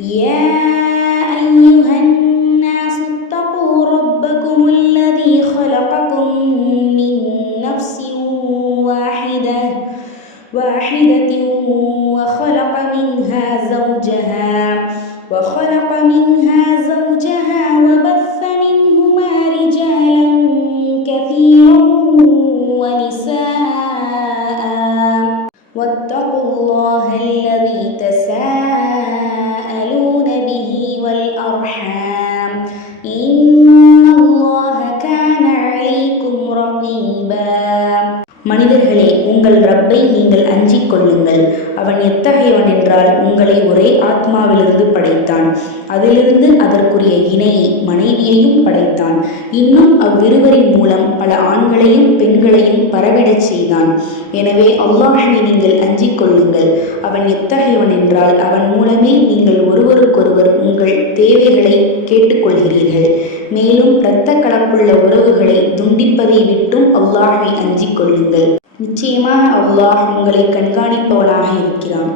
يا أيها الناس اتقوا ربكم الذي خلقكم من نفس واحدة وخلق منها زوجها وبث منهما رجالا كثيرا ونساء واتقوا الله الذي تساءلون به والأرحام إن الله كان عليكم رقيبا. மனிதர்களே, உங்கள் ரப்பை நீங்கள் அஞ்சிக் கொள்ளுங்கள். அவன் எத்தகையவன் என்றால், உங்களை ஒரே ஆத்மாவிலிருந்து படைத்தான். அதிலிருந்து அதற்குரிய இணையை, மனைவியையும் படைத்தான். இன்னும் அவ்விருவரின் மூலம் பல ஆண்களையும் பெண்களையும் பரவிடச் செய்தான். எனவே அல்லாஹை நீங்கள் அஞ்சிக் கொள்ளுங்கள். அவன் எத்தகையவன் என்றால், அவன் மூலமே நீங்கள் ஒருவருக்கொருவர் உங்கள் தேவைகளை கேட்டுக்கொள்கிறீர்கள். மேலும் இரத்த கலப்புள்ள உறவுகளை துண்டிப்பதை விட்டும் அல்லாஹை அஞ்சிக் கொள்ளுங்கள். நிச்சயமாக அல்லாஹ் உங்களை கண்காணிப்பவனாக இருக்கிறான்.